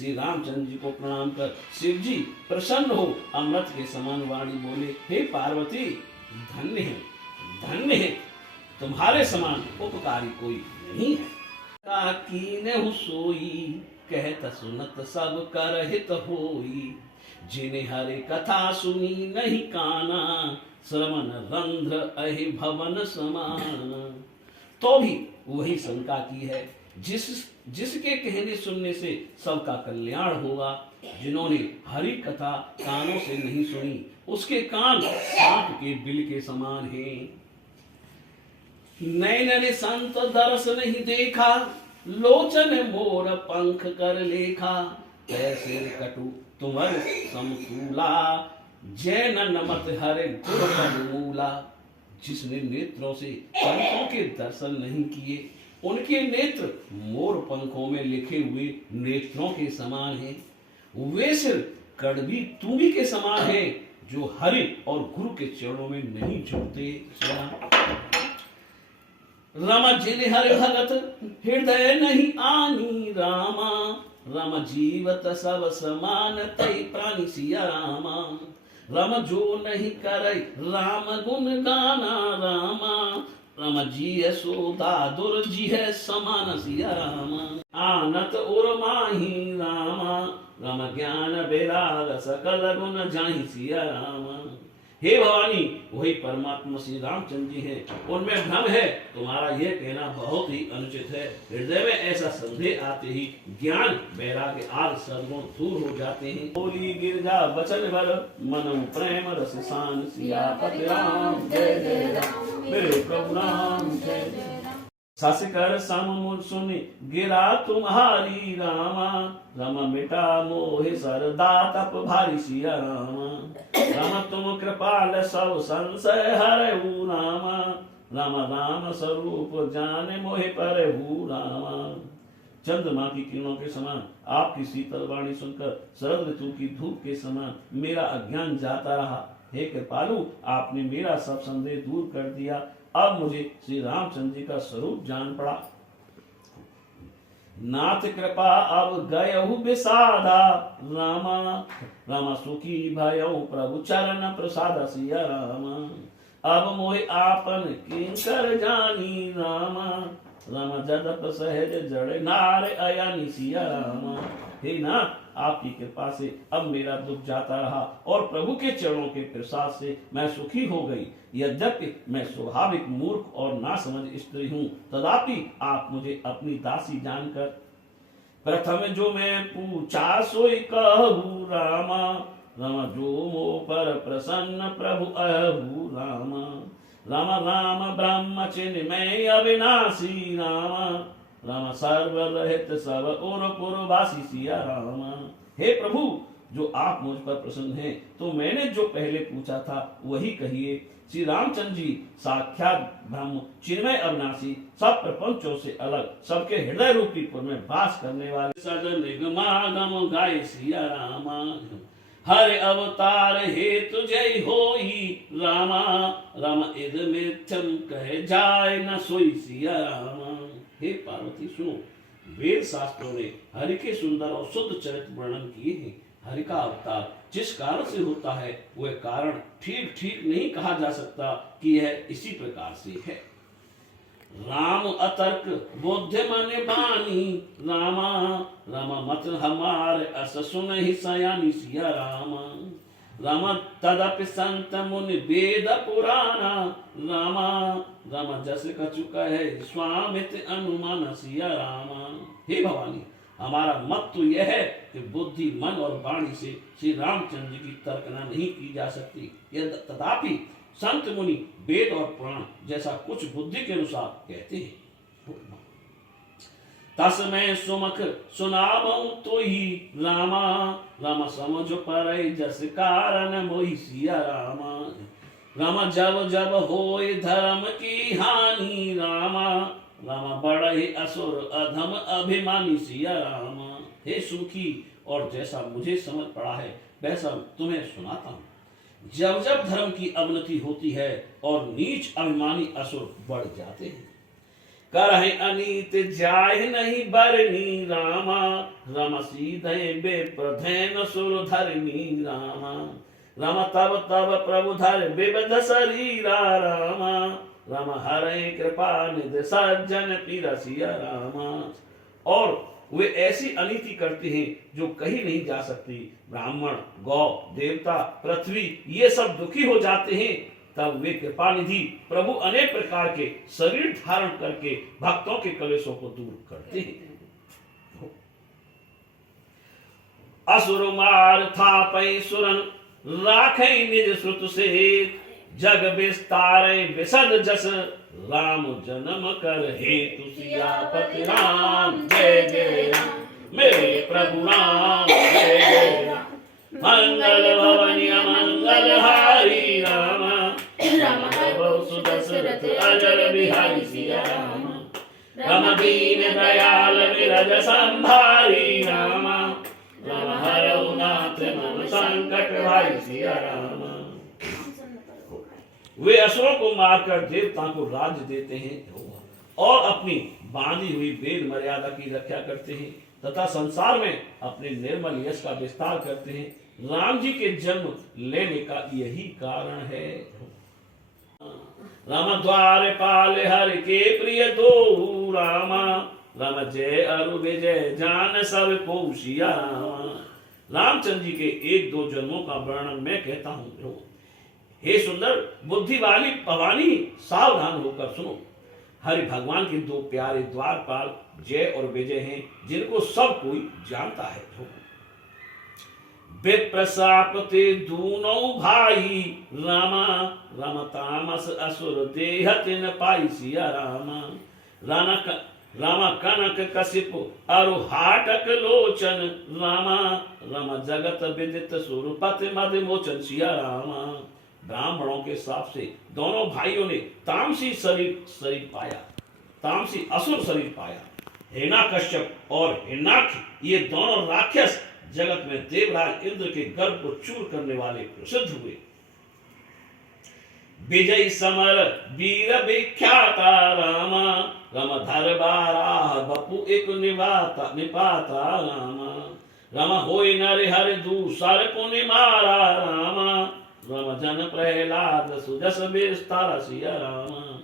श्री रामचंद्र जी को प्रणाम कर शिव जी प्रसन्न हो अमृत के समान वाणी बोले, हे पार्वती, धन्य है, तुम्हारे समान उपकारी कोई नहीं है। कीनहु सोई, कहत सुनत सब कर हित होई, जिन्हें हरे कथा सुनी नहीं काना, श्रवण रंध्र अहि भवन समान। तो भी वही शंका की है, जिसके कहने सुनने से सबका कल्याण होगा। जिन्होंने हरि कथा कानों से नहीं सुनी, उसके कान सांप के बिल के समान हैं। नैन ने संत दर्श नहीं देखा, लोचन मोर पंख कर लेखा, कैसे कटु तुमर समतूला, जैन नमत हरे गुर मूला। जिसने नेत्रों से पंखों के दर्शन नहीं किए, उनके नेत्र मोर पंखों में लिखे हुए नेत्रों के समान हैं। वे सिर कड़वी तूबी के समान हैं, जो हरि और गुरु के चरणों में नहीं झुकते। रामा जिन हर भगत हृदय नहीं आनी, रामा राम जीवत सब समान, तई प्राणी सिया रामा। राम जो नहीं करे राम गुण गाना, रामा राम जी है सोदा दुर जी है समान सिया रामा। आनत उर माही रामा, राम ज्ञान बेराग सकल गुण जाहि सिया रामा। हे भवानी, वही परमात्मा श्री रामचंद्र जी हैं, उनमें भ्रम है, तुम्हारा यह कहना बहुत ही अनुचित है। हृदय में ऐसा संदेह आते ही ज्ञान वैराग्य आदि सद्गुण दूर हो जाते हैं। बोली गिरजा बचन भर, मन प्रेम रस सान, सियापति राम जय जय राम, मेरे प्रभु राम जय जय राम। सस कर सम सुन गिरा तुम्हारी, रामा राम मिटा मोहि सरदा तप भारी सिया रामा। राम तुम कृपाल सब संशय हरहु, रामा राम राम स्वरूप जाने मोहि परहु, रामा। चंद्रमा की किरणों के समान आपकी शीतल वाणी सुनकर शरद ऋतु की धूप के समान मेरा अज्ञान जाता रहा। हे कृपालु, आपने मेरा सब संदेह दूर कर दिया। अब मुझे श्री रामचंद्र जी का स्वरूप जान पड़ा। नाथ कृपा अब गयहु विषादा, रामा रामा सुखी भयहु प्रभु चरण प्रसाद सिया रामा। अब मोहि आपन किंकर जानी, रामा रामा जदप सहज जड़ नार अयानी सिया रामा। हे नाथ, आपकी कृपा से अब मेरा दुख जाता रहा और प्रभु के चरणों के प्रसाद से मैं सुखी हो गई। यद्यपि मैं स्वाभाविक मूर्ख और नासमझ स्त्री हूँ, तथापि आप मुझे अपनी दासी जानकर प्रथम जो मैं पूछा सोई कहूँ, रामा रामा जो मो पर प्रसन्न प्रभु अहू, रामा रामा राम ब्रह्म चिन्मय अविनाशी, रामा रामा सर्व रहित सब और पुरवासी सिया रामा। हे प्रभु, जो आप मुझ पर प्रसन्न हैं, तो मैंने जो पहले पूछा था वही कहिए। श्री रामचंद्र जी साक्षात ब्रह्म चिन्मय अविनाशी, सब प्रपंचों से अलग, सबके हृदय रूपी पुर में वास करने वाले सदन निगमागम गाय सिया रामा। हर अवतार हेतु जय होई, रामा राम इद मिथ्यम कहे जाय न सोई सिया रामा। हे पार्वती सुनो, वेद शास्त्रों ने हरि के सुंदर और शुद्ध चरित्र वर्णन किए हैं। हरि का अवतार जिस कारण से होता है, वह कारण ठीक ठीक नहीं कहा जा सकता कि यह इसी प्रकार से है। राम अतर्क बुद्धिमान बानी, रामा रामा मत हमार अस सुन ही सयानी सिया रामा। रामा तदपि संत मुनि वेद पुराना, रामा रामा जस कचुका है स्वामित अनुमान सिया रामा। हे भवानी, हमारा मत तो यह है कि बुद्धि मन और वाणी से श्री रामचंद्र जी की तर्कना नहीं की जा सकती। तथापि संत मुनि वेद और पुराण जैसा कुछ बुद्धि के अनुसार कहते हैं। तस्मै सुमख सुनावं तो ही, रामा रामा समझ पर जस कारण मोहि सिया रामा। रामा जब जब होए धर्म की हानि, रामा रामा बड़े असुर अधम अभिमानी सिया रामा। हे सुखी, और जैसा मुझे समझ पड़ा है वैसा तुम्हें सुनाता हूँ। जब जब धर्म की अवनति होती है और नीच अभिमानी असुर बढ़ जाते हैं, करहि अनीत जाय नहीं बरनी रामा। रम सीधे बेप्रधैन सुर धरनी रामा। रम तब तब प्रभु धर विविध शरीरा रामा। रम हरे कृपा निधि सज्जन पिरसिया रामा। और वे ऐसी अनीति करते हैं जो कही नहीं जा सकती। ब्राह्मण, गौ, देवता, पृथ्वी ये सब दुखी हो जाते हैं। तब वे कृपानिधि प्रभु अनेक प्रकार के शरीर धारण करके भक्तों के कलेशों को दूर करते हैं। असुर मार था पै सुरन राखै निज श्रुत से। जग विस्तारे विशद जस राम जन्म कर हेतु सियापति राम। जय जय राम मेरे प्रभु राम, जय जय राम। मंगल भवनीय मंगल हारी राम। राम सुदशरथ अजर बिहारी सिया राम। राम दीन दयाल विरज संभारी राम। राम हरऊ नाथ मम संकट भारी सिया राम। वे असुरों को मारकर देवता को राज्य देते हैं और अपनी बांधी हुई वेद मर्यादा की रक्षा करते हैं तथा संसार में अपने निर्मल यश का विस्तार करते हैं। राम जी के जन्म लेने का यही कारण है। राम द्वार पाल हर के प्रिय दो रामा। राम जय अरु विजय जान सब को सिया रामा। रामचंद्र जी के एक दो जन्मों का वर्णन मैं कहता हूँ। हे सुंदर बुद्धि वाली भवानी, सावधान होकर सुनो। हरि भगवान के दो प्यारे द्वारपाल जय और विजय हैं जिनको सब कोई जानता है। विप्रशापते दूनों भाई रामा। राम तामस असुर देह तिन पाई सिया रामा। रामा कनक कशिप अरु हाटक लोचन रामा। राम जगत विदित सुरपति मद मोचन सिया रामा। ब्राह्मणों के साप से दोनों भाइयों ने तामसी शरीर पाया, तामसी असुर शरीर पाया। हिरण्याकश्यप और हिरण्याक्ष ये दोनों राक्षस जगत में देवराज इंद्र के गर्भ को चूर करने वाले प्रसिद्ध हुए। विजय समर वीर विख्याता रामा। रम धर बाराह बपु एक निपाता रामा। रम होय नर हर दूसर पुनि मारा रामा। रम जन प्रहलाद सुजस विस्तार सिया रामा।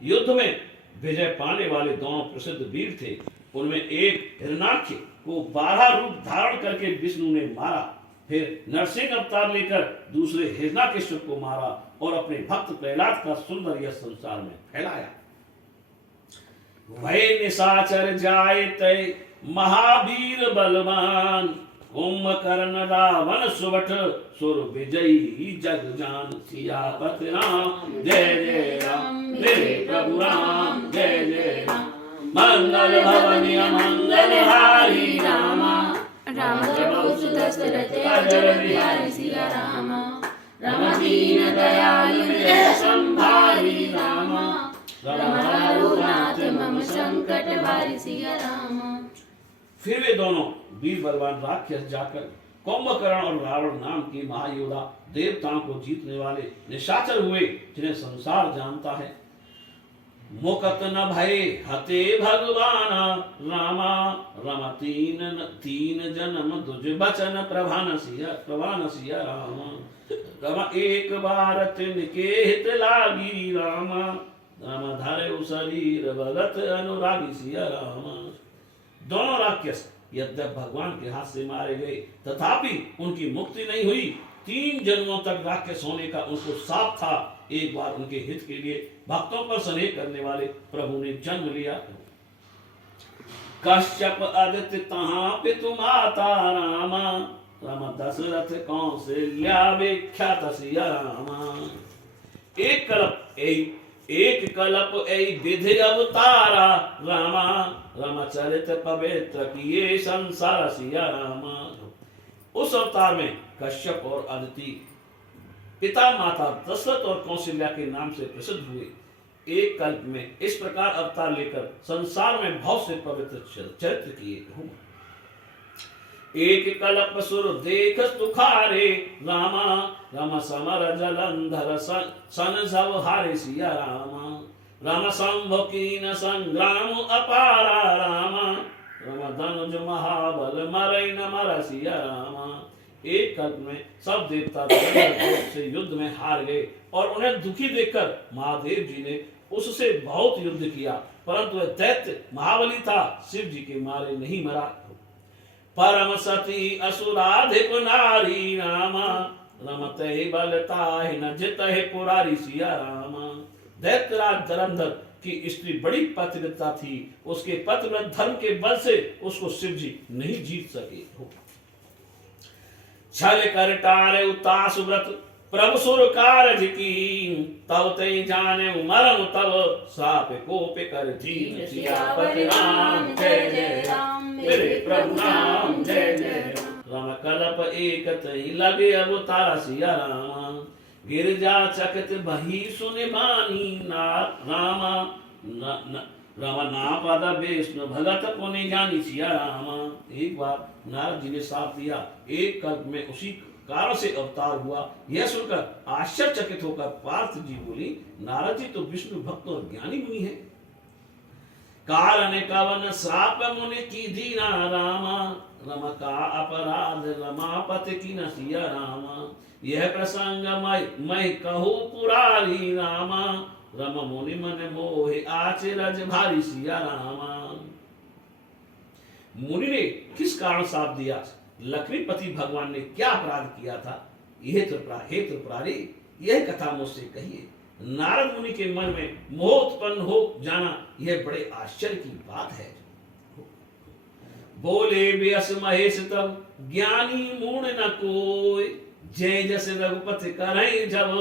युद्ध में विजय पाने वाले दोनों प्रसिद्ध वीर थे। उनमें एक हिरण्याक्ष को 12 रूप धारण करके विष्णु ने मारा। फिर नरसिंह अवतार लेकर दूसरे हिरण्याकश्यप को मारा और अपने भक्त प्रहलाद का सुंदर यश संसार में फैलाया। वै निशाचर जाय तय महावीर बलवान। कुंभकर्ण रावण सुवट सुर विजयी जग जान। सियापति राम जय जय राम मेरे प्रभु राम, जय जय राम। मंगल भवनीय मंगल हारी रामा। राम दशरथ अजर बिहारी सिया रामा। राम दीन दयाल विजय संभारी रामा। राम हरऊ नाथ मम संकट भारी सिया रामा। फिर वे दोनों वीर बलवान राक्षस जाकर कुंभकर्ण और रावण नाम के महायोद्धा देवताओं को जीतने वाले निशाचर हुए जिन्हें संसार जानता है। मुकत न भय हते भगवान रामा। रम तीन जन्म दुज बचन प्रभान सिया रामा। रम एक बार तिनके हित लागी रामा। रम धरे शरीर भगत अनुरागी सिया रामा। दोनों राक्षस यद्यप भगवान के हाथ से मारे गए तथापि उनकी मुक्ति नहीं हुई। 3 जन्मों तक राक्षस होने का उनको साप था। एक बार उनके हित के लिए भक्तों पर स्नेह करने वाले प्रभु ने जन्म लिया। कश्यप आदित्य तहाँ पितु माता रामा। राम दशरथ कौशल्या विख्यात सिया रामा। एक कल्प विधि अवतारा रामा। रामचरित पवित्र किए संसार सिया रामा। उस अवतार में कश्यप और अदिति पिता माता दशरथ और कौशल्या के नाम से प्रसिद्ध हुए। एक कल्प में इस प्रकार अवतार लेकर संसार में बहुत से पवित्र चरित्र किए हूँ। एक कल्प सुर देख तुखारे रामा। राम समर जलंधर सन सब हारे सिया रामा। राम शंभु कीन संग्राम अपारा रामा, राम धनुज महाबल मरई न मर सिया रामा। एक कल्प में सब देवता से युद्ध में हार गए और उन्हें दुखी देखकर महादेव जी ने उससे बहुत युद्ध किया, परंतु वह दैत्य महाबली था, शिव जी के मारे नहीं मरा। परम सती असुराधिक नारी रामा, रमते बलताहि न जितहि पुरारी सिया रामा। दैत्यराज धरंधर की स्त्री बड़ी पतिव्रता थी, उसके पतिव्रत धर्म के बल से उसको शिव जी नहीं जीत सके। छल कर टारे उतास व्रत प्रभु सुर कारज की, तब ते जाने मरम तब साप कोप कर दीन। सियापति राम जय जय राम, मेरे प्रभु राम जय जय राम। राम कलप एक तई लगे अवतार सिया राम, गिरजा चकित बही सुनि बानी ना रामा। रामा ना पद विष्णु भगत पुनि ज्ञानी सिया रामा। एक बार नारद जी ने साथ दिया, एक कल्प में उसी कारण से अवतार हुआ। यह सुनकर आश्चर्यचकित होकर पार्थ जी बोली, नारद जी तो विष्णु भक्त और ज्ञानी मुनि है। कारण कवन श्राप मुनि की दीना रामा, रम का अपराध रमापति की न सिया रामा। यह प्रसंग मैं कहूँ पुरारी रामा, रम मुनि मन मोहे आचरज भारी सिया रामा। मुनि ने किस कारण साप दिया, लक्ष्मीपति भगवान ने क्या अपराध किया था, हे त्रिपुरारी यह कथा मुझसे कहिए। नारद मुनि के मन में मोह उत्पन्न हो जाना यह बड़े आश्चर्य की बात है। बोले व्यास महेश तब ज्ञानी मूढ़ न कोई, जय जस रघुपति करई जब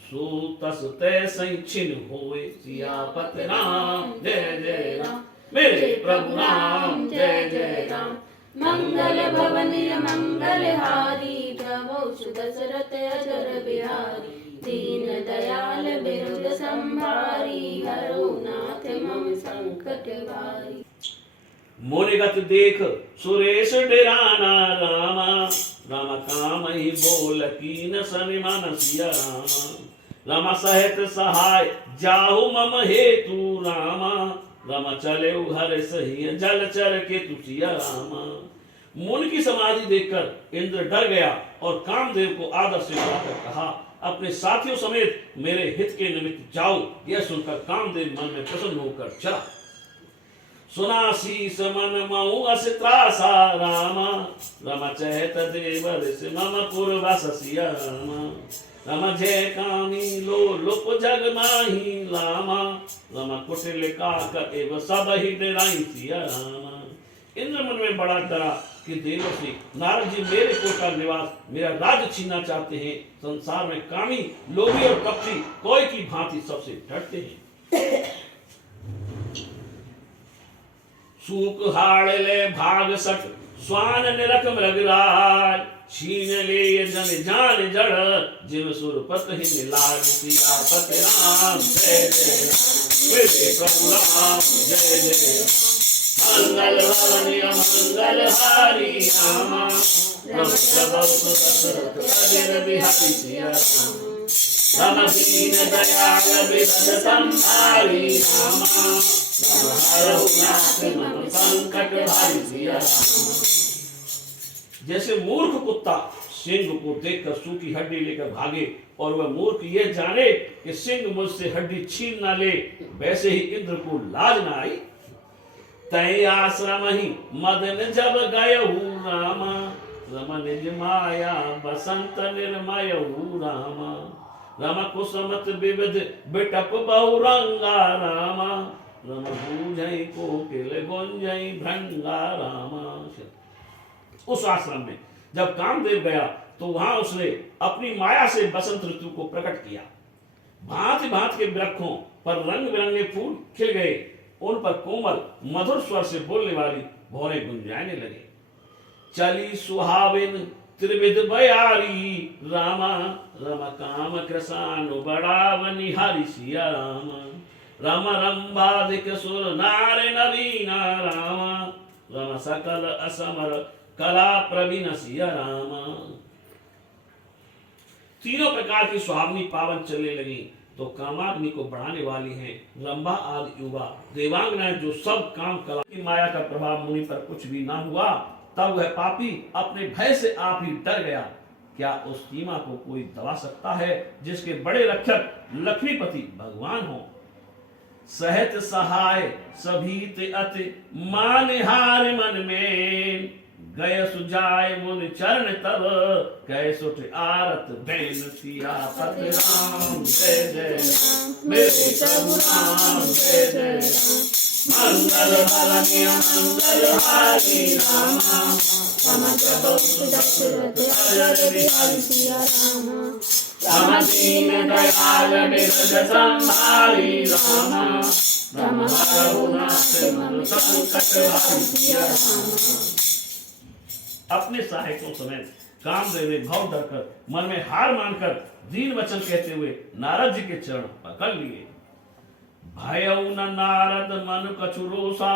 सो तस तैसई छिन्न होए। सियापति राम जय जय राम, मेरे प्रभु राम जय जय राम। मंगल भवनीय मंगल हारी, प्रभु दशरथ अजर बिहारी। दीन दयाल बिरुद संभारी, हरो नाथ मम संकट भारी। मुनिगत देख सुरेश डेराना रामा, राम काम ही बोल कीन सनिमान सिया रामा। रामा सहित सहाय जाहु मम हेतु रामा, रामा चले हर सही जलचर के तुसिया रामा। मुनि की समाधि देखकर इंद्र डर गया और कामदेव को आदर से बुलाकर कहा, अपने साथियों समेत मेरे हित के निमित्त जाओ। यह सुनकर कामदेव मन में प्रसन्न होकर चला। सुना शीस मन मऊ असित्रासा रामा, रामा चहत देव ऋषि मम पुरवास सिया रामा। रामा जय कामी लो लुप जग माही रामा, रामा कुटिल काक एव सब ही डराई सिया रामा। इंद्र मन में बड़ा डरा कि देवर्षि नारद जी मेरे कोट का निवास मेरा राज्य छीनना चाहते हैं। संसार में कामी लोभी और कपटी कोई की भांति सबसे डरते हैं। सूक हाड़ ले भाग सट स्वान निरख मृगराज, छीन ले ये जन जान जड़ जिव सुरपत ही मिलाज। सियापति राम जय जय राम, मेरे प्रभु राम जय जय राम। मंगल भवनीय मंगल हारी रामा, रम प्रभु दशरथ अजर बिहारी सिया रामा। रम दीन दयाल बिरद संभारी रामा, रम हरहु नाथ मम संकट भारी सिया रामा। जैसे मूर्ख कुत्ता सिंह को देखकर सूखी हड्डी लेकर भागे और वह मूर्ख यह जाने कि सिंह मुझसे हड्डी छीन ना ले, वैसे ही इंद्र को लाज ना आई। तय आश्रम ही मदन जब गयहु रामा, रम निज माया बसंत निर्मय रामा। रम कुसुमत विविध बिटप बहुरंगा रामा, रम बूझई कोकिल गुंजई भृंगा रामा। उस आश्रम में जब कामदेव गया तो वहां उसने अपनी माया से बसंत ऋतु को प्रकट किया। भांति भांति के वृक्षों पर रंग बिरंगे फूल खिल गए, उन पर कोमल मधुर स्वर से बोलने वाली भौरें गुंजाने लगे। चली सुहाविन त्रिविध बयारी रामा, रम काम कृषानु बड़ा निहारी सिया रामा। रम रंभाधिक सुर नार नवीना रामा, रम सकल असमर कला प्रवीण सिया रामा। तीनों प्रकार की सुहावनी पावन चलने लगी। तो कामाग्नि को बढ़ाने वाली हैं रंभा आदि युवा देवांगनाएं जो सब काम कला की माया का प्रभाव मुनि पर कुछ भी ना हुआ, तब वह पापी अपने भय से आप ही डर गया। क्या उस सीमा को कोई दबा सकता है जिसके बड़े रक्षक लक्ष्मीपति भगवान हो। सहत सहाय सभी ते अति मानहार मन में, गय सुजाय मुन चरण तब कै सुठ आरत बैन सियापत राम। जय जय राम मेरे प्रभु राम, जय जय राम। मंगल भवनीय मंगल हारी रामा, समप्रभु दशरथ अजर बिहारी सिया रामा। राम दीन दयाल बिरज संभारी रामा, राम रघुनाथ मन संकट हारी सिया रामा। अपने सहायकों समेत कामदेव ने भव डरकर मन में हार मानकर दीन वचन कहते हुए नारद जी के चरण पकड़ लिए। भयउ न नारद मन कछु रोसा,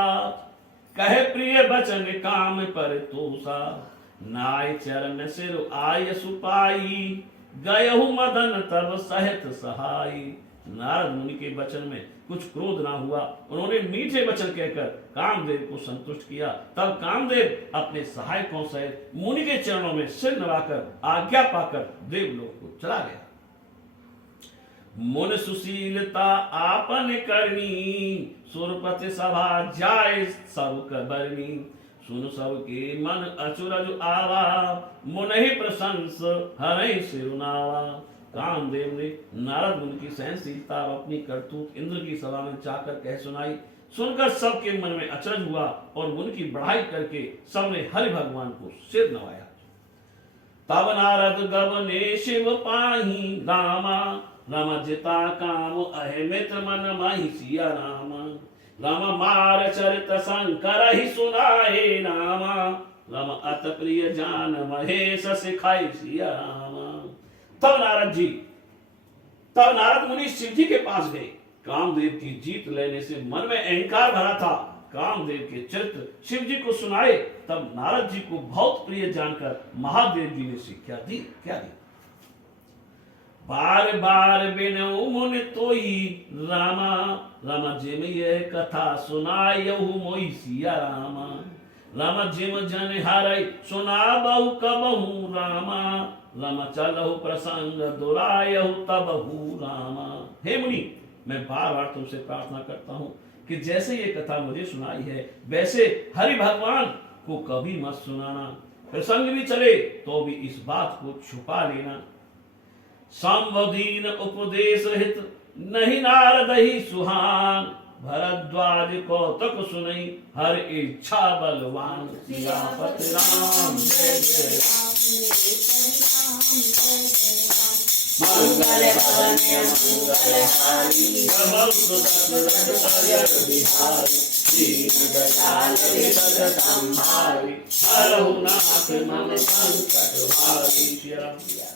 कहे प्रिय वचन काम पर तोसा। नाय चरण सिर आय सुपाई, गयहु मदन तब सहत सहाई। नारद मुनि के वचन में कुछ क्रोध ना हुआ, उन्होंने मीठे वचन कहकर कामदेव को संतुष्ट किया। तब कामदेव अपने सहायकों सहित मुनि के चरणों में सिर नवाकर आज्ञा पाकर देवलोक को चला गया। मुन सुशीलता आपन करनी, सुरपति सभा जाय सब कबरनी। सुन सब के मन अचुरज आवा, मुनहि प्रशंस हरहि सिरुनावा। कामदेव ने नारद मुनि की सहनशीलता और अपनी करतूत इंद्र की सभा में जाकर कह सुनाई। सुनकर सबके मन में अचरज हुआ और मुनि की बढ़ाई करके सबने हरि भगवान को सिर नवाया। तब नारद गवने शिव पाही रामा, राम जिता काम अहिमित मन माही सिया रामा। राम मार चरित शंकर ही सुनाए रामा, राम अत प्रिय जान महेश सिखाई सिया रामा। तब नारद मुनि शिव जी के पास गए। कामदेव की जीत लेने से मन में अहंकार भरा था। कामदेव के चरित्र शिव जी को सुनाए। तब नारद जी को बहुत प्रिय जानकर महादेव जी ने शिक्षा दी। क्या दी? बार बार बिनु मुनि तोई रामा, रामा जिम यह कथा सुनायहु मोहि सिया रामा। रामा जिम जन हरै सुना बहु कबहु रामा, रामा चलहु प्रसंग दुरायहु तबहु रामा। हे मुनि, मैं बार बार तुमसे प्रार्थना करता हूँ कि जैसे ये कथा मुझे सुनाई है वैसे हरि भगवान को कभी मत सुनाना। प्रसंग भी चले तो भी इस बात को छुपा लेना। संवदीन उपदेश हित नहीं नारद ही सुहान, भरद्वाज कौतक सुनई हर इच्छा बलवान। सियापत राम जय जय मंगल भवनीय मंगल हारी, प्रभु दशरथ अजर बिहारी। दीन दयाल बिरज संभारी, हरहु नाथ मन संकट हारी।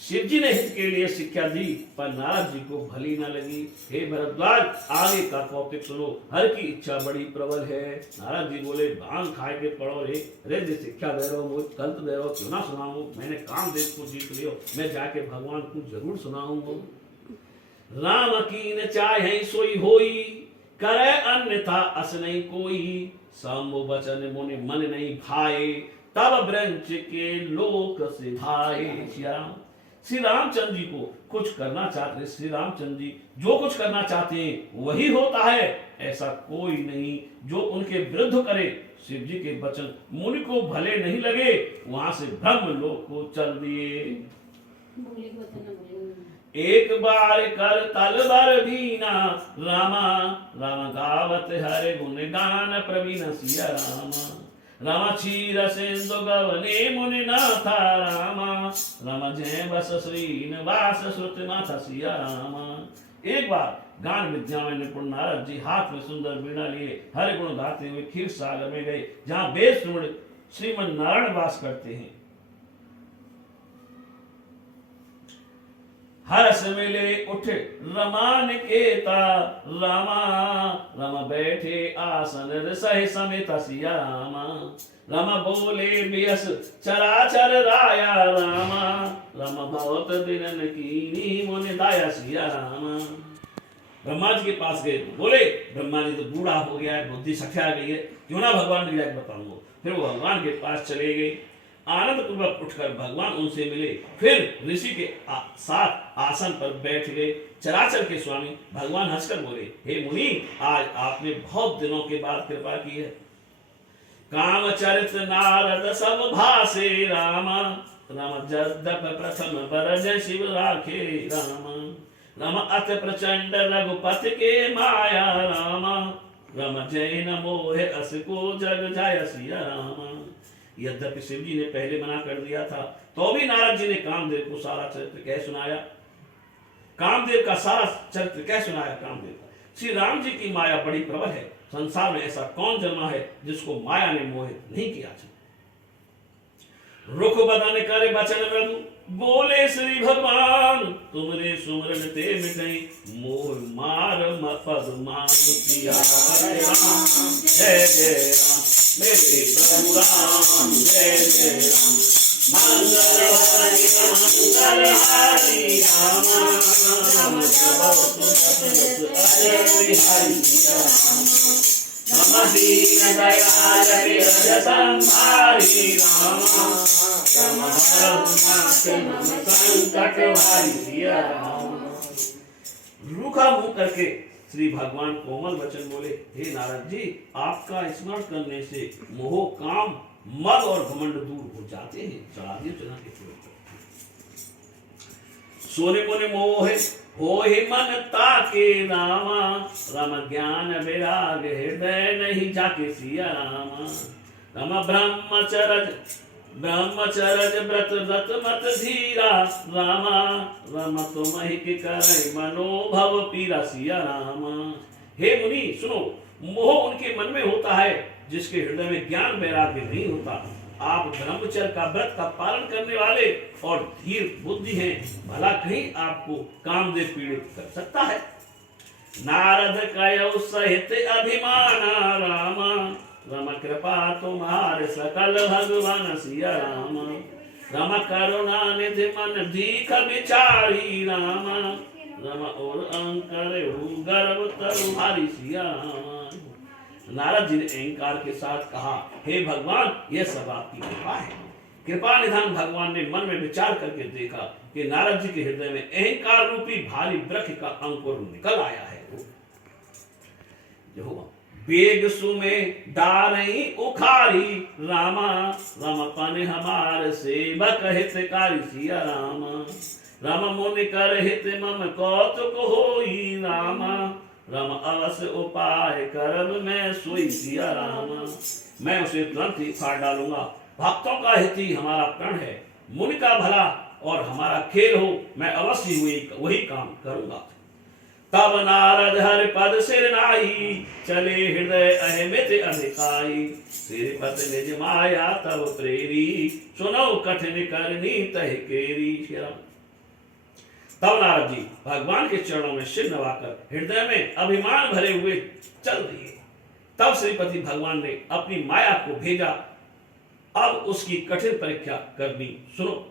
शिव जी ने हित के लिए शिक्षा दी, पर नारद जी को भली न लगी। हे भरद्वाज, आगे का कौतिक सुनो, हर की इच्छा बड़ी प्रबल है। नारद जी बोले, भांग खाए के पड़ो रे, जो शिक्षा दे रहो मुझे गलत दे रहो, क्यों ना सुनाऊं। मैंने कामदेव को जीत लियो, मैं जाके भगवान को जरूर सुनाऊंगा। राम कीन चाहे सोई होई, करे अन्यथा अस नहीं कोई। शंभु बचन मुनि मन नहीं भाए, तब ब्रंच के लोक से भाए। श्री रामचंद्र जी को कुछ करना चाहते, श्री रामचंद्र जी जो कुछ करना चाहते हैं वही होता है, ऐसा कोई नहीं जो उनके विरुद्ध करे। शिव जी के वचन मुनि को भले नहीं लगे, वहां से ब्रह्म लोक को चल दिए। एक बार कर तलवर दीना रामा, रामा गावत हरे गुण गान प्रवीण सिया रामा। रामा क्षीर सिंधु गवने मुनि नाथा रामा, रामा जय बस श्रीनिवास श्रुत नाथा सिया रामा। एक बार गान विद्या में निपुण नारद जी हाथ में सुंदर वीणा लिए हरि गुण गाते हुए क्षीर सागर में गए, जहां वेद श्रीमन नारायण वास करते हैं। हर्ष मिले उठ रमान केता, रामा रम बैठे आसन सह समेत सिया रामा। रम बोले बियस चराचर राया, रामा रम बहुत दिनन कीनी मुनि दाया सिया रामा। ब्रह्मा जी के पास गए, बोले ब्रह्मा जी तो बूढ़ा हो गया है, बुद्धि सठिया गई है, क्यों ना भगवान मिल जाए बताऊंगा। फिर वो भगवान के पास चले गए, आनंद पूर्वक उठकर भगवान उनसे मिले, फिर ऋषि के साथ आसन पर बैठ गए। चराचर के स्वामी भगवान हंसकर बोले, हे मुनि, आज आपने बहुत दिनों के बाद कृपा की है। काम चरित नारद सब भासे, रामा राम जद्दप प्रथम बरज शिव राखे, रामा राम अत प्रचंड रघुपति के माया, रामा राम जय न मोहे अस को जग जाय सिया रामा। यद्यपि शिव जी ने पहले मना कर दिया था, तो भी नारद जी ने कामदेव को सारा चरित्र कह सुनाया। कामदेव का सारा चरित्र कह सुनाया कामदेव का। श्री राम जी की माया बड़ी प्रबल है, संसार में ऐसा कौन जन्मा है जिसको माया ने मोहित नहीं किया था। रुख बदन करे बचन मृदु, बोले श्री भगवान, तुमरे सुमरन ते मिटई मोह मार पद मान किया। राम जय जय राम मेरे प्रभु राम, जय जय राम मंगल हरि राम, राम अजय बिहारी राम। दीन दयाल बिरज संहारी, रामा संकट वारी राम। रूखा मुंह करके श्री भगवान कोमल वचन बोले, हे नारद जी, आपका स्मरण करने से मोह काम मद और घमंड दूर हो जाते हैं। चढ़ा दिए चना के सोने मोने मोह हो ही मन ताके, रामा राम ज्ञान विराग हृदय नहीं जाके सिया रामा। राम ब्रह्मचरज व्रत व्रत मत धीरा, रामा राम तुम ही के करे मनोभव पीरा सिया रामा। हे मुनि सुनो, मोह उनके मन में होता है जिसके हृदय में ज्ञान वैराग्य नहीं होता। आप ब्रह्मचर्य का व्रत का पालन करने वाले और धीर बुद्धि हैं, भला कहीं आपको कामदेव पीड़ित कर सकता है। नारद कयो सहित अभिमाना, रामा राम कृपा तुम्हारे सकल भगवान सिया रामा। राम करुणा निधि मन दीख विचारी, रामा राम और अंकर गर्व तुम्हारी सिया रामा। नारद जी ने अहंकार के साथ कहा, हे भगवान, यह सब आपकी कृपा है। कृपा निधान भगवान ने मन में विचार करके देखा कि नारद जी के हृदय में अहंकार रूपी भारी वृक्ष का अंकुर निकल आया है। यहोवा बेग सुमे डारई उखारी, रामा राम पन हमार सेवक हितकारी सिया रामा। राम मुनि कर हित मम कौतुक होई, रामा राम अवश्य उपाय करब मैं सोई सिया रामा। मैं उसे तुरंत ही फाड़ डालूंगा। भक्तों का हित ही हमारा प्रण है, मुनि का भला और हमारा खेल हो, मैं अवश्य वही काम करूंगा। तब नारद हर पद सिर नाई, चले हृदय अहमित अधिकाई। सिर पद निज माया तब प्रेरी, सुनो कठिन करनी तह केरी। तब नारद जी भगवान के चरणों में सिर नवाकर हृदय में अभिमान भरे हुए चल दिए। तब श्रीपति भगवान ने अपनी माया को भेजा, अब उसकी कठिन परीक्षा करनी सुनो।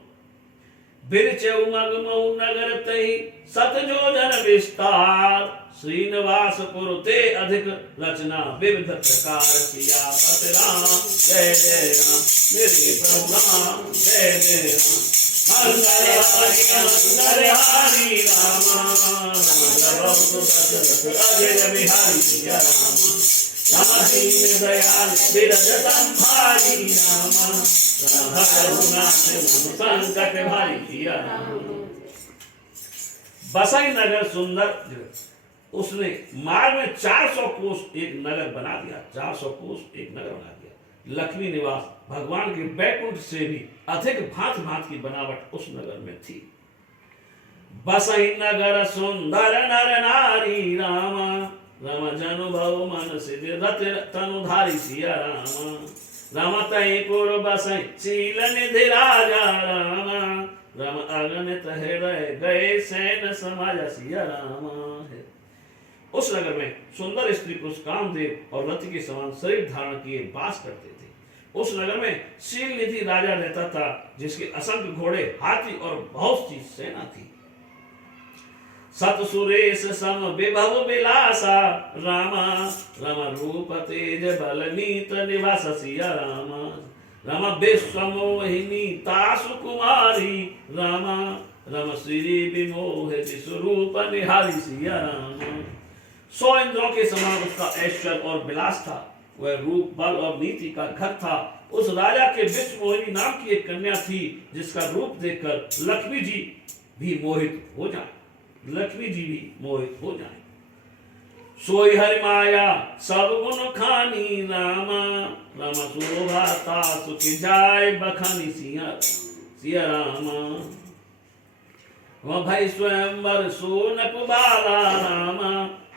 बिरचेउ मगमऊ नगर तई सत जोजन विस्तार, श्रीनिवासपुर ते अधिक रचना विविध प्रकार। सियापत राम जय जय राम मेरे प्रभु राम, जय जय राम मंगल हरि रामा। अजय बिहारी सिया रामा। राम दीन दयाल बिरज संहारी, रामा संकट भारी सिया रामा। बसई नगर सुंदर, उसने मार्ग में 400 कोस एक नगर बना दिया। 400 कोस एक नगर बना दिया। लक्ष्मी निवास भगवान के बैकुंठ से भी अधिक भांत भांत की बनावट उस नगर में थी। बसई नगर सुंदर नर नारी, रामा राम जनु भव मन सिद्ध रत तनुधारी सिया रामा। राम तई पुर बसई शील निधि राजा, रामा राम अगणित हृदय गए सैन समाजा सिया राम है। उस नगर में सुंदर स्त्री पुरुष कामदेव और रति के समान शरीर धारण किए वास करते थे। उस नगर में शील निधि राजा रहता था, जिसके असंख्य घोड़े, हाथी और बहुत सी सेना थी। सत सुरेश सम विभव विलासा रामा रम रूप तेज बल नीत निवास सिया रामा रम विश्व मोहिनी तासु कुमारी रामा रम श्री विमोह स्वरूप निहारी सिया रामा। 100 इंद्रों के समान उसका ऐश्वर्य और विलास था। वह रूप, बल और नीति का घर था। उस राजा के विश्व मोहिनी नाम की एक कन्या थी, जिसका रूप देखकर लक्ष्मी जी भी मोहित हो जाए। सोई हरि माया सब गुण खानी रामा राम शोभा तासु की जाय बखानी सिया रामा। वह भाई स्वयंवर सोनक बाला रामा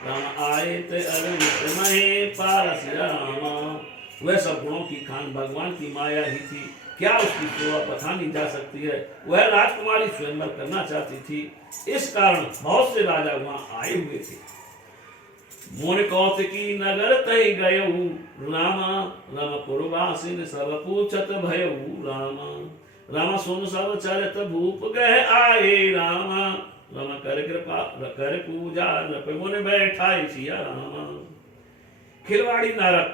राम आए ते अरविंद महे पारस रामा। वह सब गुणों की खान भगवान की माया ही थी, क्या उसकी शोभा बखानी जा सकती है। वह राजकुमारी स्वयंवर करना चाहती थी, इस कारण बहुत से राजा वहां आए हुए थे। मोन कौतिकी नगर तय गयऊ रामा रम पुरवासिन सब पूछत भयऊ रामा रामा सुन सब चरित भूप गह आए रामा राम कर कृपा कर पूजा नृप मुनि बैठाए सिया रामा। खिलवाड़ी नारद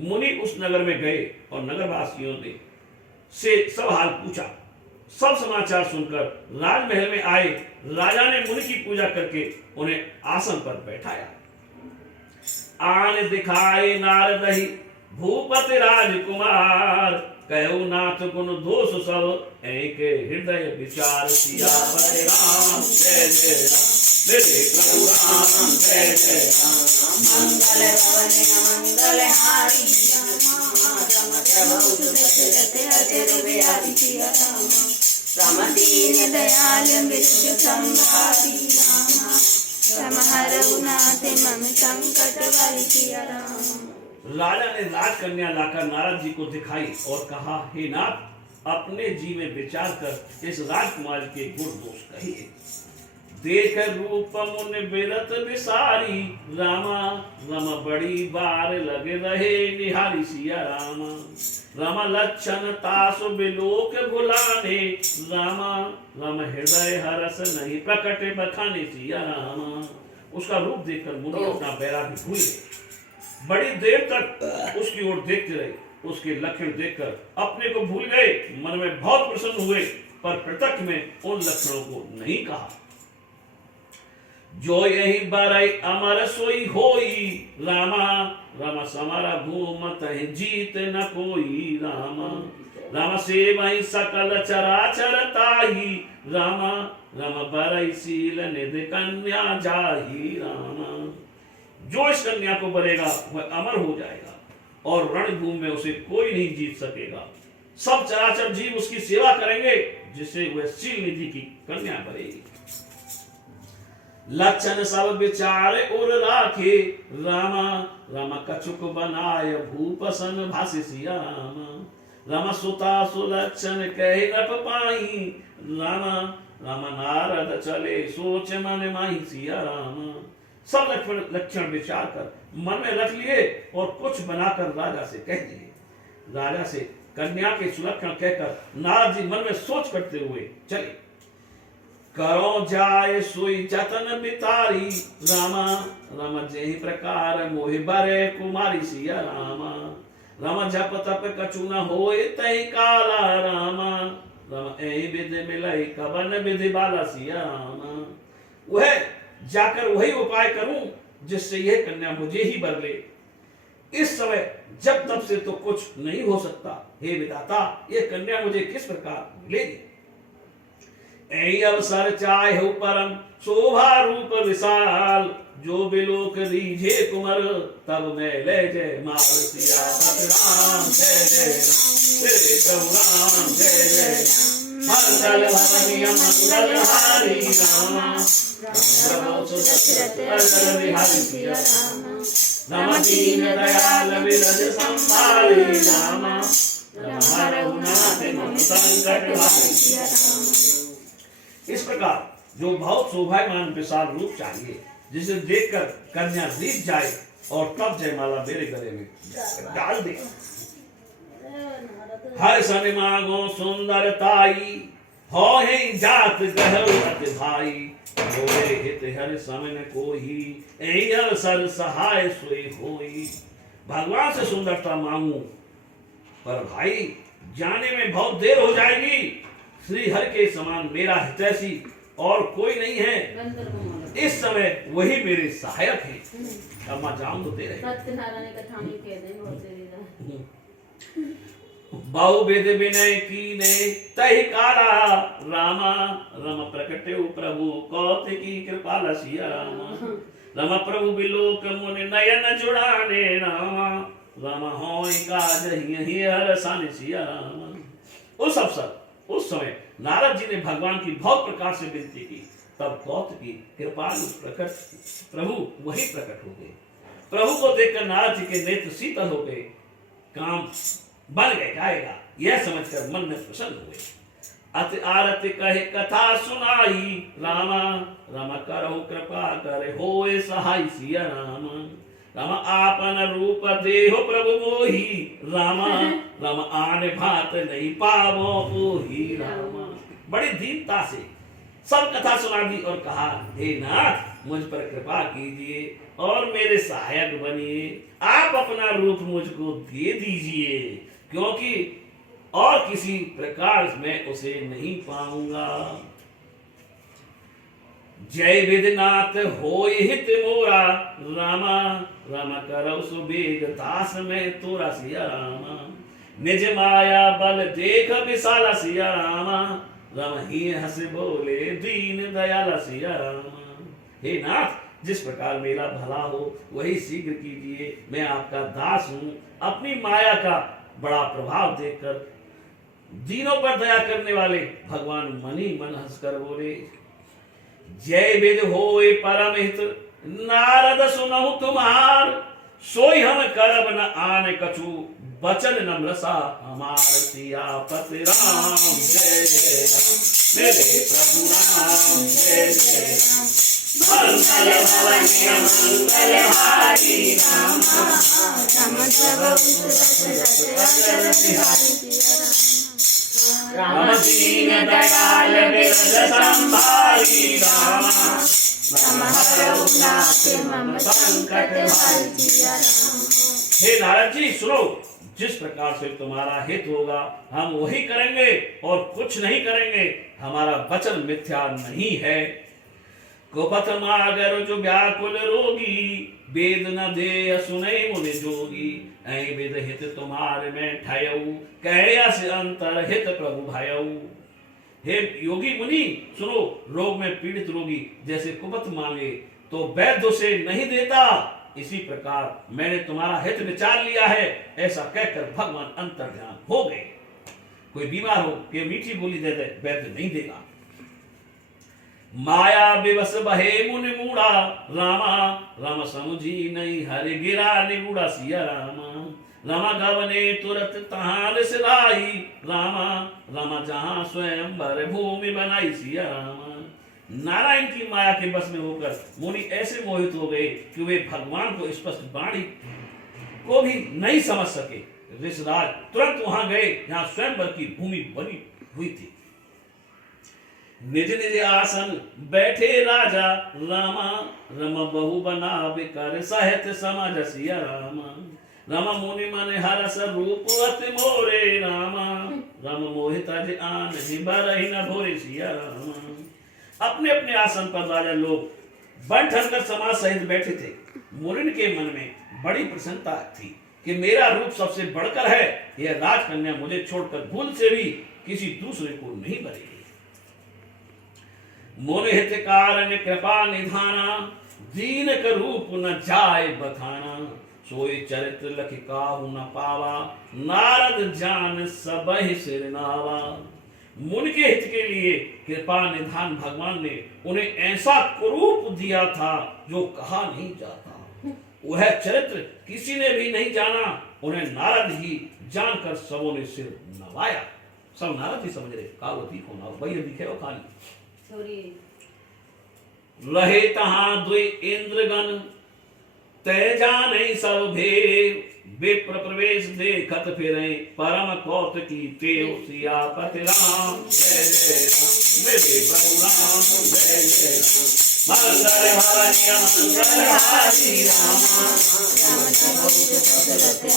मुनि उस नगर में गए और नगरवासियों ने से सब हाल पूछा। सब समाचार सुनकर राजमहल में आए राजा ने मुनि की पूजा करके उन्हें आसन पर बैठाया। आन दिखाए नारद ही भूपति राजकुमार कहु नाथ गुण दोष सब एक हृदय विचार सिया पति राम जय जय राम मेरे प्रभु राम जय जय राम। मंगल भवन मंगल हारी राम दीन दयाल मृत्यु संभारी राम हरऊ नाथ मम संकट वारी सिया राम। राजा ने राजकन्या लाकर नारद जी को दिखाई और कहा, हे नाथ, अपने जी में विचार कर इस राजकुमार के गुण दोष कहिए। देख रूप मुनि बिरत विसारी रामा रम बड़ी बार लगे रहे निहारी सिया रामा रम लक्षण तासु बिलोक भुलाने रामा रम हृदय हरस नहीं प्रकट बखाने सिया रामा। उसका रूप देखकर मुनि अपना बैरागी भूल गए, बड़ी देर तक उसकी ओर देखते रहे। उसके लक्षण देखकर अपने को भूल गए, मन में बहुत प्रसन्न हुए, पर प्रत्यक्ष में उन लक्षणों को नहीं कहा। जो यही बरई अमर सोई होई रामा रामा समर भूम तहि जीत न कोई रामा रामा से वही सकल चराचर ताही रामा रामा बरई सील निधि कन्या जाही रामा। जो इस कन्या को बरेगा वह अमर हो जाएगा और रणभूमि में उसे कोई नहीं जीत सकेगा। सब चराचर जीव उसकी सेवा करेंगे, जिससे वह शील निधि की कन्या बनेगी। लक्षण सब विचार उर राखे रामा रामा कछुक बनाय भूपसन भाषि सिया रामा रामा सुता सुलक्षण कह नप पाई रामा रामा नारद चले सोच मन माही सिया रामा। सब लक्षण विचार कर मन में रख लिए और कुछ बनाकर राजा से कह दिए। राजा से कन्या के सुलक्षण कहकर नारद जी मन में सोच करते हुए चले। करो जाय सोई जतन बितारी रामा रामा जेहि प्रकार मोहि बरे कुमारी सिया रामा रामा जप तप कछु न होए तहि काला रामा रामा एहि विधि मिलई कवन विधि बाला सिया रामा। वह जाकर वही उपाय करूं जिससे यह कन्या मुझे ही बर ले। इस समय जब तब से तो कुछ नहीं हो सकता, हे विधाता यह कन्या मुझे किस प्रकार मिलेगी। ऐ अवसर चाहे हो परम शोभा रूप विशाल जो बिलोक रीझे कुमर तब मैं ले जय मार सिया पति राम जय जय राम मेरे प्रभु राम जय जय राम। मंगल भवनीय मंगल हारी रामा प्रभु सुदशरथ अजर बिहारी सिया रामा राम दीन दयाल विरज संभाली रामा राम हरऊ नाथ मम संकट हारी सिया राम। इस प्रकार जो बहुत शोभायमान विशाल रूप चाहिए, जिसे देखकर कन्या रीझ जाए और तब जयमाला मेरे गले में डाल दे। हर सन मांगो सुंदरताई, हो ही जात गहरत भाई। मोरे हित हर समन कोई, एहि अवसर सहाय सोई होई। भगवान से सुंदरता मांगू, पर भाई जाने में बहुत देर हो जाएगी। श्री हरि के समान मेरा हितैषी और कोई नहीं है। इस समय वही मेरे सहायक है। अब मैं जाऊं तो तेरे सत्यनारायण कथानी कह दे बहुत तेरी बहुविध विनय कीने तहि काला रामा। रम प्रकटे प्रभु कौतिकी कृपाला सिया रामा। रम प्रभु बिलोक मुनि नयन जुड़ाने रामा। रामा होय काज ही हर सानि सिया रामा। उस अवसर उस समय नारद जी ने भगवान की बहुत प्रकार से विनती की। तब कौतिकी कृपालु प्रकट प्रभु वही प्रकट हो गए। प्रभु को देखकर नारद जी के नेत्र शीतल हो गए। काम बन गए जाएगा यह समझकर मन में प्रसन्न हुए। अति आरती कहे कथा सुनाई रामा। रामा करहु कृपा करे होए सहाय सिया रामा। रामा आपन रूप देहो प्रभु मोही रामा। रामा आन भात नहीं पावो पोही रामा। बड़ी दीनता से सब कथा सुना दी और कहा, हे नाथ मुझ पर कृपा कीजिए और मेरे सहायक बनिए। आप अपना रूप मुझको दे दीजिए, क्योंकि और किसी प्रकार मैं उसे नहीं पाऊंगा। जय विधनाथ होय हित मोरा रामा। रामा करौ सुबेग दास में तोरा सिया रामा। निज माया बल देख विशाला सिया रामा। राम ही हंस बोले दीन दयाला सिया रामा। हे नाथ जिस प्रकार मेरा भला हो वही शीघ्र कीजिए। मैं आपका दास हूँ। अपनी माया का बड़ा प्रभाव देखकर दीनों पर दया करने वाले भगवान मन ही मन हंसकर बोले, जय विद होए परम हित नारद सुनहु तुम्हार। सोई हम करब न आन कछु बचन नम्रसा हमार। सियापति राम जय जय राम मेरे प्रभु राम जय जय राम। मंगल भवनीय मंगल हारी रामा। राम सब राम दीन दयाल बिरज संभारी रामा। राम हरहु नाथ मम संकट हारी सिया रामा। हे नारद जी सुनो, जिस प्रकार से तुम्हारा हित होगा हम वही करेंगे और कुछ नहीं करेंगे। हमारा वचन मिथ्या नहीं है। गोपथ मागर जो व्याकुल रोगी, वेद न दे सुने मुनि जोगी। ऐ विद हित तुम्हारे में ठयऊ, कैयस अंतर हित प्रभु भयऊ। हे योगी मुनि सुनो, रोग में पीड़ित रोगी जैसे कुपथ मांगे तो वैद्य उसे नहीं देता, इसी प्रकार मैंने तुम्हारा हित विचार लिया है। ऐसा कहकर भगवान अंतर ध्यान हो गए। कोई बीमार हो कि मीठी गोली दे दे, वैद्य नहीं देगा। माया विवश बहे मुनि मूढ़ा रामा। राम समुझी नहीं हरि गिरा निगूढ़ा सिया रामा। रामा गवने तुरत तहां सिलाई रामा। रामा जहां स्वयंवर भूमि बनाई सिया रामा। नारायण की माया के बस में होकर मुनि ऐसे मोहित हो गए कि वे भगवान को स्पष्ट वाणी को भी नहीं समझ सके। ऋषराज तुरंत वहां गए जहां स्वयंवर की भूमि बनी हुई थी। निज निज आसन बैठे राजा रामा। रम बहु बना बिकर साहित्य समाज सिया रामा। रम मुनि मन हरस रूप अति मोरे रामा। रम मोहित अज आन ही बरहि न भोरे सिया रामा। अपने अपने आसन पर राजा लोग बन ठनकर समाज सहित बैठे थे। मुनिन के मन में बड़ी प्रसन्नता थी कि मेरा रूप सबसे बढ़कर है। यह राजकन्या मुझे छोड़कर भूल से भी किसी दूसरे को नहीं बनेगी। मुनि हित कारण कृपा निधाना, दीन का रूप न जाय बथाना। सोई चरित्र लखि काहू न पावा, नारद जान सबहि सिर नावा। मुनि के हित के लिए कृपा निधान भगवान ने उन्हें ऐसा कुरूप दिया था जो कहा नहीं जाता। वह चरित्र किसी ने भी नहीं जाना। उन्हें नारद ही जानकर सबों ने सिर नवाया। सब नारद ही समझ रहे कावती को ना वही दिखे वो खाली रहे तहां द्वि इंद्रगण तय जाने सब भेद विप्र प्रवेश देखत फिरे परम कौतुकी तेव सियापति राम जय जय राम मेरे प्रभु राम जय जय राम मंगल हरि मंगल हरि राम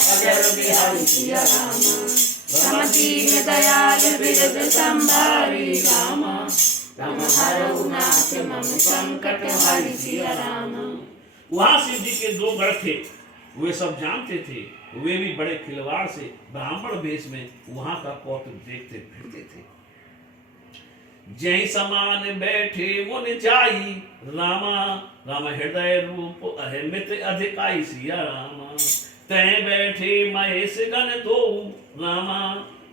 अजर बिहारी सिया राम राम दीन दयाल बिरद संभारी राम राम हरऊ नाथ मम संकट हरि सिया राम। वहां शिव जी के दो गढ़ थे, वे सब जानते थे। वे भी बड़े खिलवाड़ से ब्राह्मण वेश में वहां का कौतुक देखते फिरते थे। जय समान बैठे मुन जाई रामा राम हृदय रूप अहमित अधिकाई सिया रामा तय बैठे महेश गण दो रामा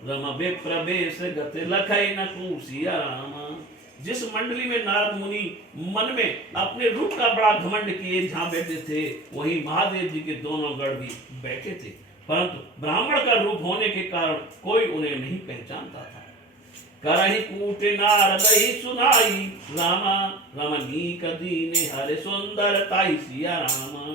रम विप्र वेश गत लखई न सिया रामा। जिस मंडली में नारद मुनि मन में अपने रूप का बड़ा घमंड किए जहां बैठे थे, वहीं महादेव जी के दोनों गढ़ भी बैठे थे, परंतु ब्राह्मण का रूप होने के कारण कोई उन्हें नहीं पहचानता था। करहि कूटे नारद ही सुनाई रामा रमणीक दीने हरे सुंदर ताई सिया रामा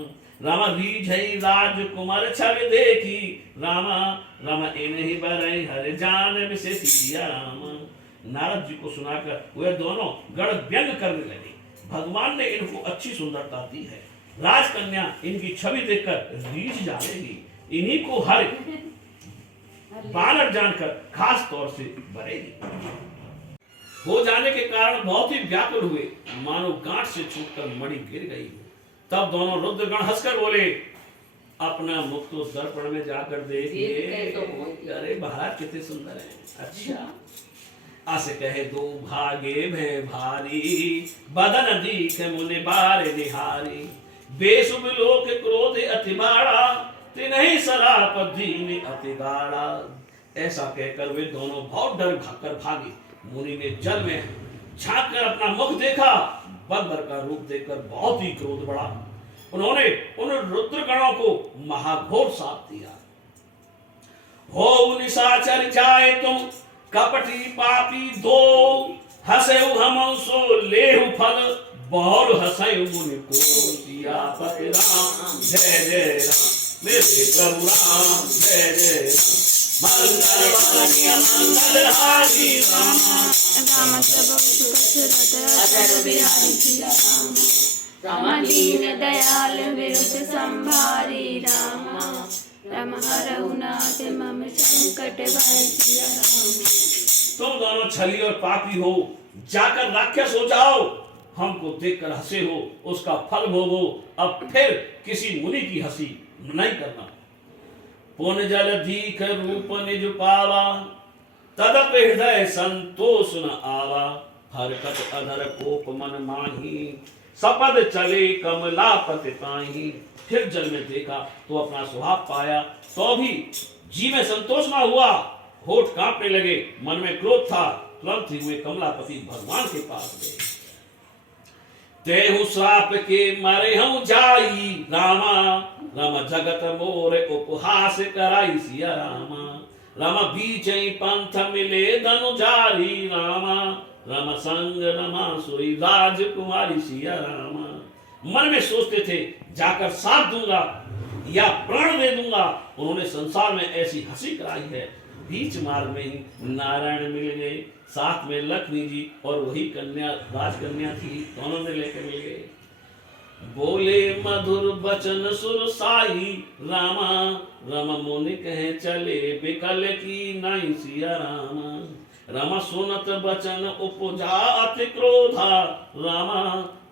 रामा रीझई राजकुमार छवि देखी रामा रामा इन्हीं बरई हरे जान से सिया रामा। नारद जी को सुनाकर वे दोनों गढ़ व्यंग करने लगे। भगवान ने इनको अच्छी सुंदरता दी है, राजकन्या इनकी छवि देखकर रीझ जाएगी, इन्हीं को हर बानर जानकर खास तौर से भरेगी। हो जाने के कारण बहुत ही व्याकुल हुए, मानो गांठ से छूटकर मणि गिर गई। तब दोनों रुद्रगण हंसकर बोले, अपना मुख तो दर्पण में जाकर देखिए, अरे महाराज कितने सुंदर हैं। अच्छा अस कहे दो भागे में भारी बदन दीख मुनि बारे निहारी बेसुब लोक क्रोध अति बाड़ा तिन्हीं सराप दीन अति गाड़ा। ऐसा कहकर वे दोनों बहुत डर भागकर भागे। मुनि ने जल में झांक कर अपना मुख देखा, बंदर का रूप देखकर बहुत ही क्रोध बढ़ा। उन्होंने उन रुद्रगणों को महाघोर शाप दिया। हो निशाचर जाए तुम कपटी पापी दो हसेउ हम सो लेहु फल बहुर हसेउ मुनि को सियापति राम जय जय राम मेरे प्रभु राम जय जय राम मंगल वाणी मंगल हारी राम राम सब सुख सुरत अजर बिहारी सिया राम राम दीन दयाल बिरद संभारी राम राम हरऊ नाथ मम संकट हरि सिया राम। तुम दोनों छली और पापी हो, जाकर राक्षस हो जाओ। हमको देखकर हंसे हो, उसका फल भोगो। अब फिर किसी मुनि की हंसी नहीं करना। पुन जल दीख रूप निज पावा तदप हृदय संतोष न आवा हरकत अधर कोप मन माही सपद चले कमलापति पाही। फिर जल में देखा तो अपना स्वभाव पाया, तो भी जी में संतोष न हुआ। होठ कांपने लगे, मन में क्रोध था। तुरंत ही हुए कमलापति भगवान के पास गए। तेहु श्राप के मरे हम जाई रामा राम जगत मोर उपहास कराई सिया रामा राम बीच पंथ मिले धनु जारी रामा राम संग रमा सोई राजकुमारी सिया रामा। मन में सोचते थे जाकर साथ दूंगा या प्राण दे दूंगा। उन्होंने संसार में ऐसी हंसी कराई है। बीच मार्ग में ही नारायण मिल गए, साथ में लक्ष्मी जी और वही कन्या राजकन्या थी, दोनों ने लेकर मिल गए। बोले मधुर बचन सुर साई रामा रम मुनि कहे चले बिकल की नाई सिया रामा रामा सुनत बचन उपजा अति क्रोधा रामा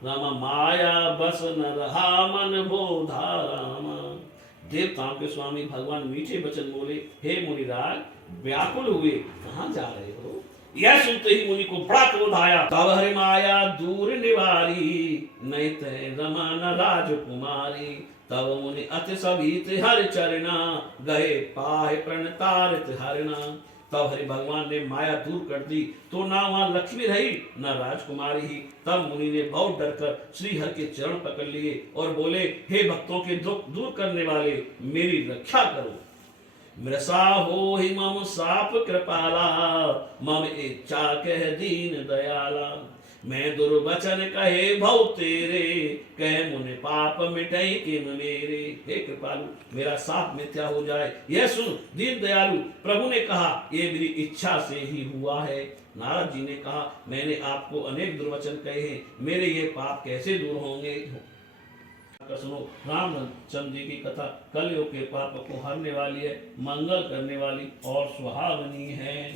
रामा माया बस न रहा मन बोधा रामा। देवताओं के स्वामी भगवान मीठे वचन बोले, हे मुनिराज व्याकुल हुए कहां जा रहे हो। यह सुनते ही मुनि को बड़ा क्रोध आया। तब हरि माया दूर निवारी नहीं तय रमा न राजकुमारी। तब मुनि अति सभीत हर चरना गए पाहे प्रणतारित हरिणा। तब हरि भगवान ने माया दूर कर दी तो ना वहां लक्ष्मी रही न राजकुमारी ही। तब मुनि ने बहुत डरकर श्री हरि के चरण पकड़ लिए और बोले, हे भक्तों के दुख दूर करने वाले मेरी रक्षा करो। मृषा हो ही मम साप कृपाला, मम इच्छा कह दीन दयाला। मैं दुर्वचन कहे भव तेरे, कह मुनि पाप मिटई किम मेरे। हे कृपालु, मेरा साप मिथ्या हो जाए यह सुन दीन दयालु। प्रभु ने कहा ये मेरी इच्छा से ही हुआ है। नारद जी ने कहा मैंने आपको अनेक दुर्वचन कहे हैं, मेरे ये पाप कैसे दूर होंगे। सुनो रामचंद्र जी की कथा कलयुग के पाप को हरने वाली है, मंगल करने वाली और सुहावनी है।